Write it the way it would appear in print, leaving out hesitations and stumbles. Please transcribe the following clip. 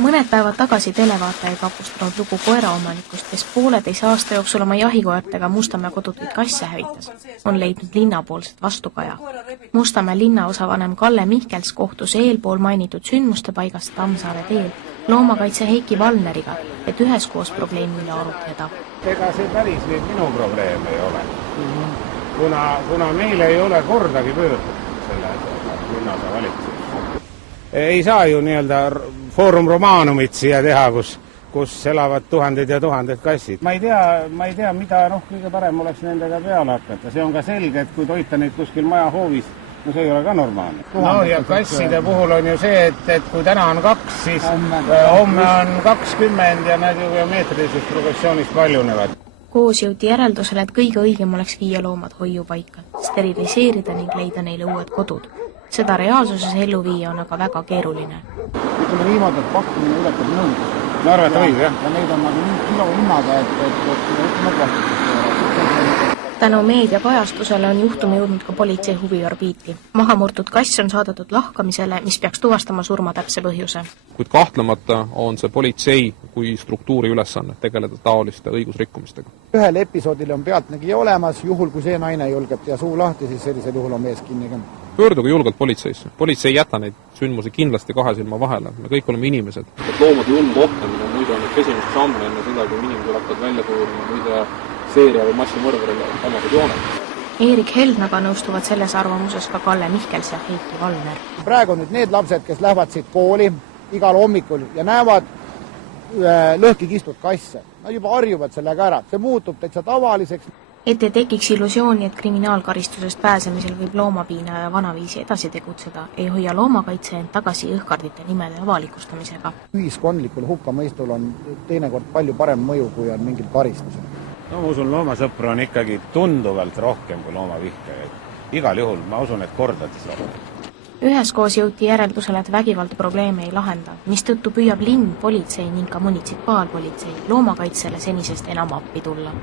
Mõned päevad tagasi televaatajaid vapustanud lugu koeraomanikust, kes 1,5 aasta jooksul oma jahikoertega Mustamäe kodutuid kasse hävitas, on leidnud linnapoolset vastukaja. Mustamäe linnaosavanem Kalle Mihkels kohtus eelpool mainitud sündmuste paigast Tammsaare teel loomakaitse Heiki Valneriga, et üheskoos probleemi üle arutleda. Ega see päris nüüd minu probleem ei ole, kuna meil ei ole kordagi pöördutud selle linnaosa valitsusega. Ei saa ju nii-öelda Foorum Romanumit siia teha, kus elavad tuhanded ja tuhanded kassid. Ma ei tea, mida kõige parem oleks nendega peale hakata. See on ka selge, et kui toita neid kuskil maja hoovis, no see ei ole ka normaalne. No ja kasside puhul on ju see, et kui täna on 2, siis homme on 20 ja nad ju geomeetrisest progressioonist paljunevad. Koos jõuti järeldusele, et kõige õigem oleks viia loomad hoiupaika, steriliseerida ning leida neile uued kodud. Seda reaalsuses ellu viia on aga väga keeruline. Ütleme niimoodi, et pakkumine ületab nõudlust. No arvata võib, jah. Ja neid on nagu nii kilo hinnaga, et Tänu meediakajastusele on juhtumi jõudnud ka politsei huviorbiiti. Mahamurtud kass on saadetud lahkamisele, mis peaks tuvastama surma täpse põhjuse. Kuid kahtlemata on see politsei kui struktuuri ülesanne tegeleda taoliste õigusrikkumistega. Ühel episoodil on pealtnägija olemas, juhul kui see naine julgeb teha suu lahti, siis sellisel juhul on mees kinni. Pöörduge julgelt politseisse. Politsei ei jäta neid sündmusi kindlasti 2 silma vahele. Me kõik oleme inimesed. Loomade julm kohtlemine on muide olnud esimese samm enne seda, kui inimesed hakkavad välja tuurima muide seeria või massimõrvarile omased jooned. Erik Heldnaga nõustuvad selles arvamuses ka Kalle Mihkels ja Heiki Valner. Praegu nüüd need lapsed, kes lähevad siit kooli igal hommikul ja näevad lõhki kistud kasse, nad juba harjuvad sellega ära. See muutub täitsa tavaliseks. Et ei tekiks illusiooni, et kriminaalkaristusest pääsemisel võib loomapiina ja vanaviisi edasi tegutseda, ei hoia loomakaitse end tagasi õhkardite nimede avalikustamisega. Ühiskondlikul hukkamõistul on teinekord palju parem mõju, kui on mingil karistusel. No ma usun, loomasõpru on ikkagi tunduvalt rohkem kui loomavihkajaid. Igal juhul ma usun, et kordades rohkem. Üheskoos jõuti järeldusele, et vägivald probleeme ei lahenda, mistõttu püüab linn, politsei ning ka munitsipaalpolitsei loomakaitsele senisest enam appi tulla.